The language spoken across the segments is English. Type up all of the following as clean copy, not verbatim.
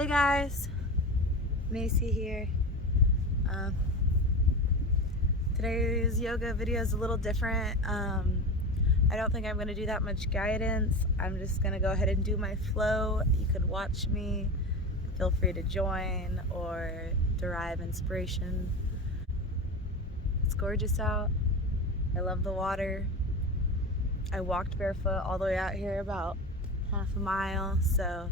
Hey guys, Macy here. Today's yoga video is a little different. I don't think I'm going to do that much guidance. I'm just going to go ahead and do my flow. You could watch me. Feel free to join or derive inspiration. It's gorgeous out. I love the water. I walked barefoot all the way out here about half a mile, so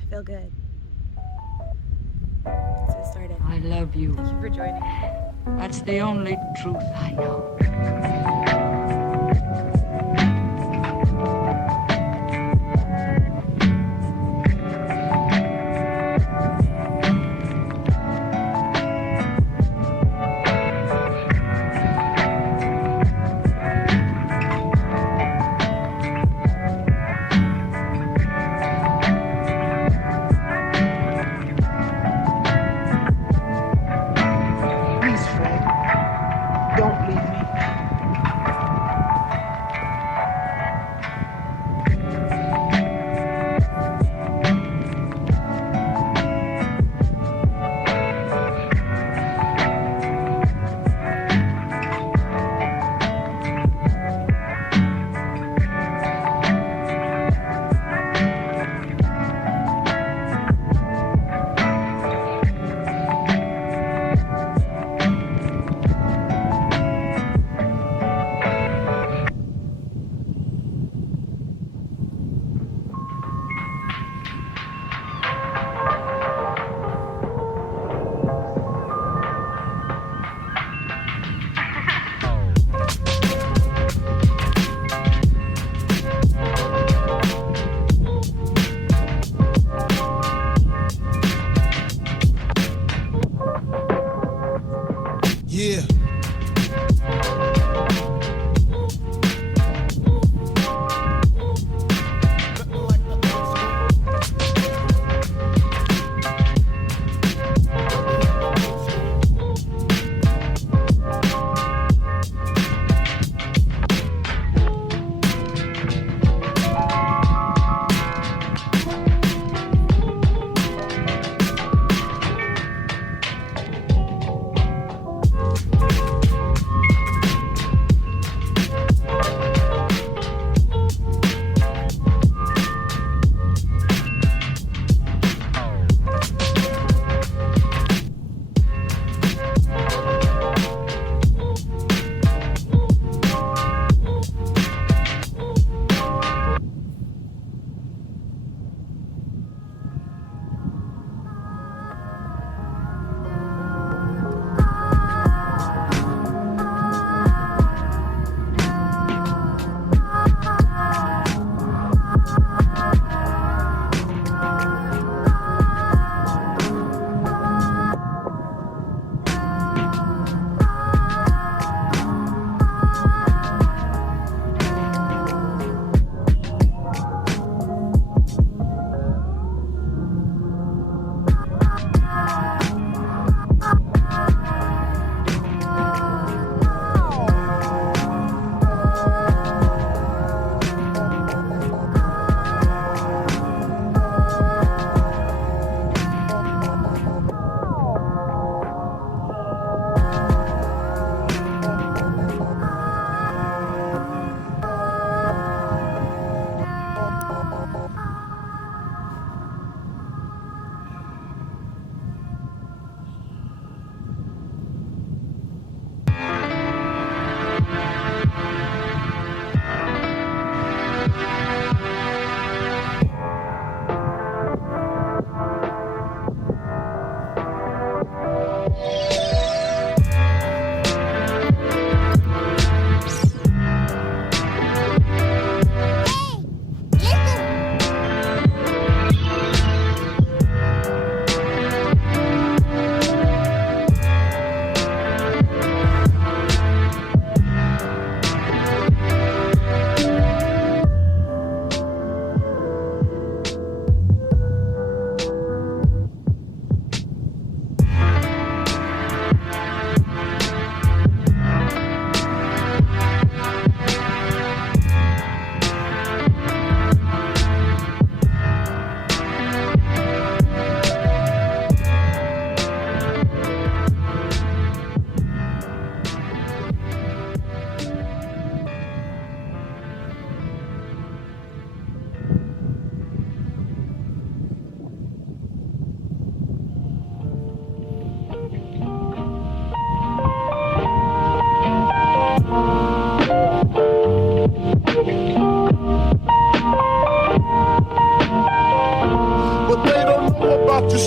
I feel good. Let's get started. I love you. Thank you for joining. That's the only truth I know. Please, Fred, don't leave me.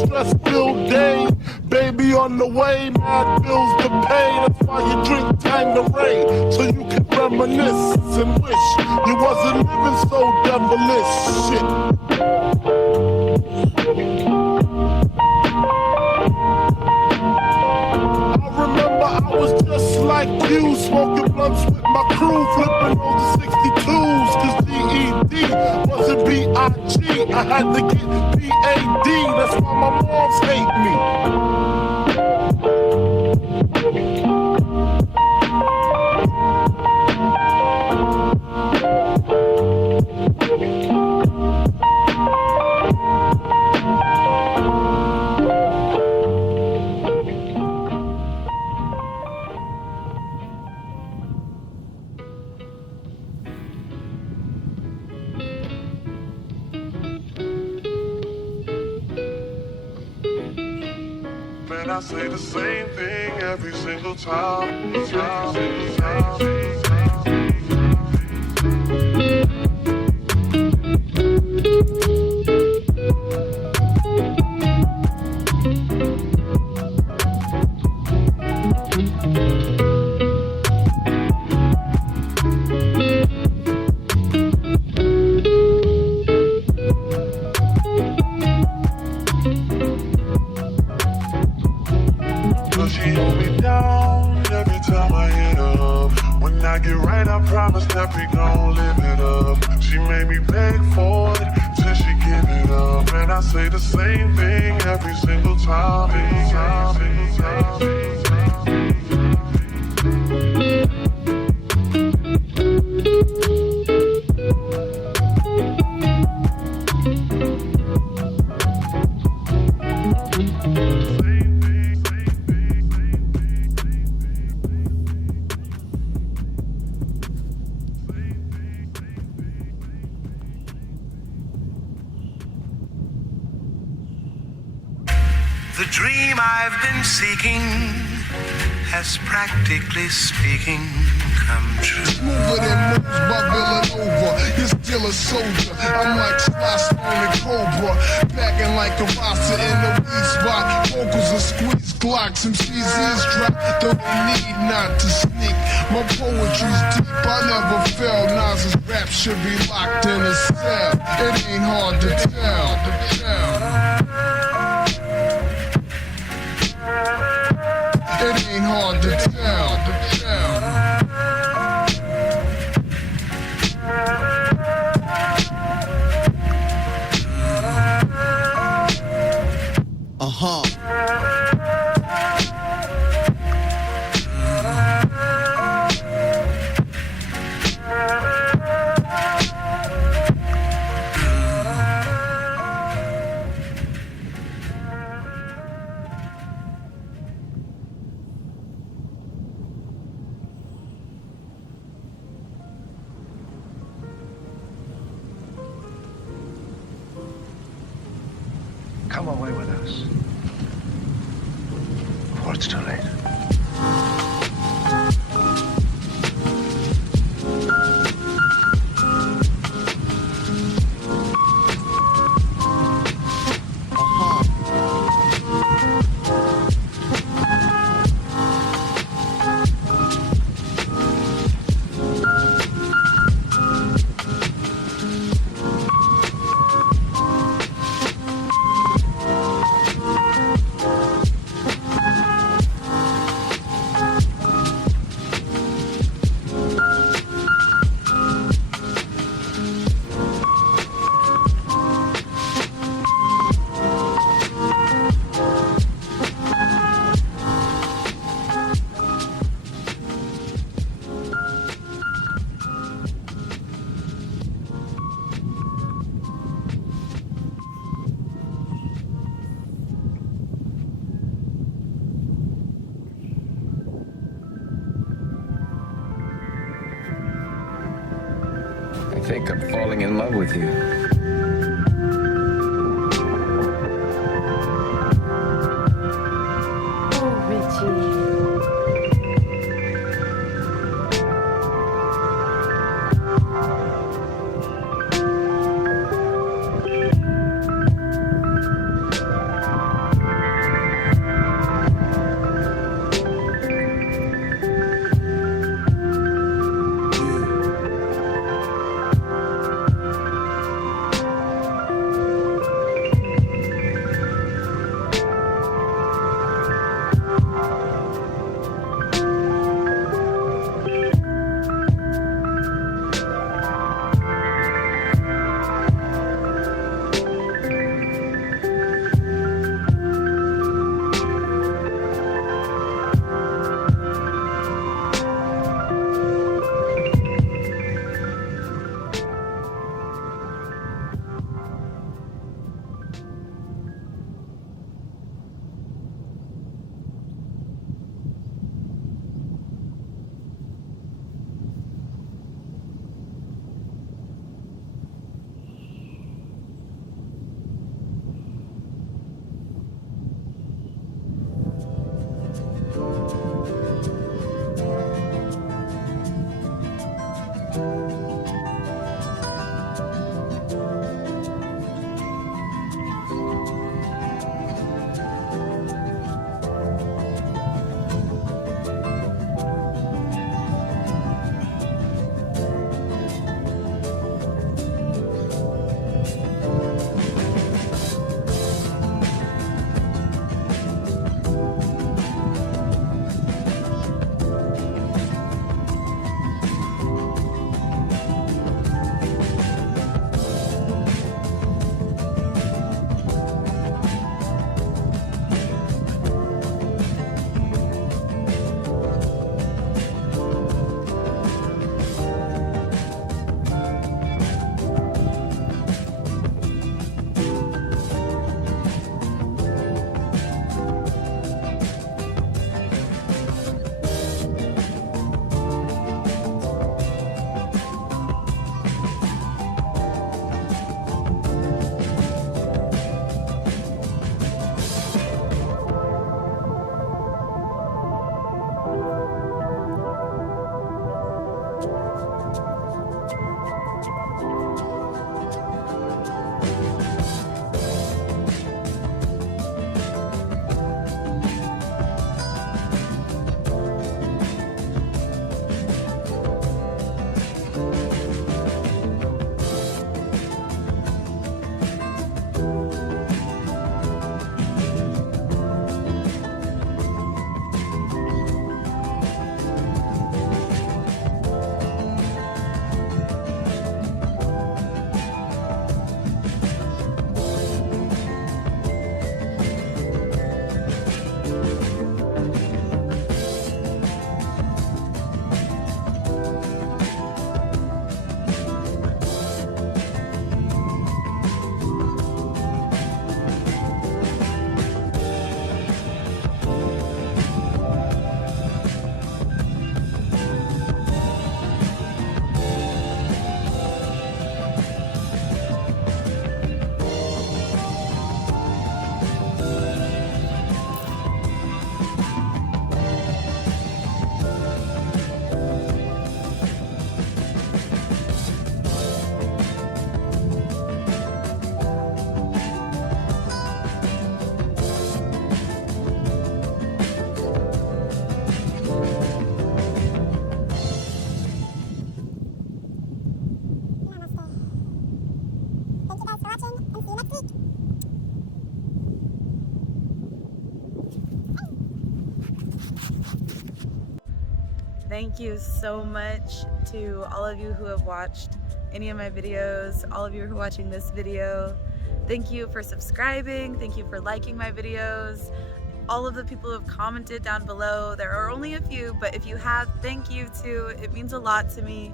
stress-filled day. Baby on the way, mad bills to pay. That's why you drink Tanqueray, so you can reminisce and wish you wasn't living so devilish. Shit. I remember I was just like you, smoking blunts with my crew, flipping those 62s, cause DED wasn't B.I.G. I had to get P.A.D. That's why my moms hate me. Man, I say the same thing every single time. She hold me down every time I hit up. When I get right, I promise that we gon' live it up. She made me beg for it till she give it up. And I say the same thing every single time. The dream I've been seeking has practically speaking come true. Smoother than moves by Villanova. You're still a soldier. I'm like Sly Stone and Cobra. Packing like a Rasta in the weed spot. Vocals are squeeze Glocks. MC's ears drop. Though they need not to sneak. My poetry's deep. I never fail. Nas's rap should be locked in a cell. It ain't hard to tell. It ain't hard to tell. Come away with us before it's too late. I think I'm falling in love with you. Oh, Richie. Thank you so much to all of you who have watched any of my videos, all of you who are watching this video. Thank you for subscribing. Thank you for liking my videos. All of the people who have commented down below. There are only a few, but if you have, thank you too. It means a lot to me.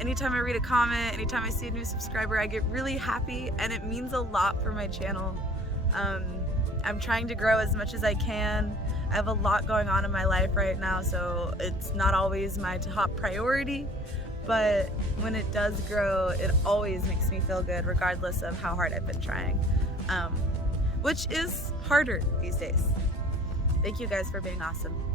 Anytime I read a comment, anytime I see a new subscriber, I get really happy, and it means a lot for my channel. I'm trying to grow as much as I can. I have a lot going on in my life right now, so it's not always my top priority, but when it does grow, it always makes me feel good regardless of how hard I've been trying, which is harder these days. Thank you guys for being awesome.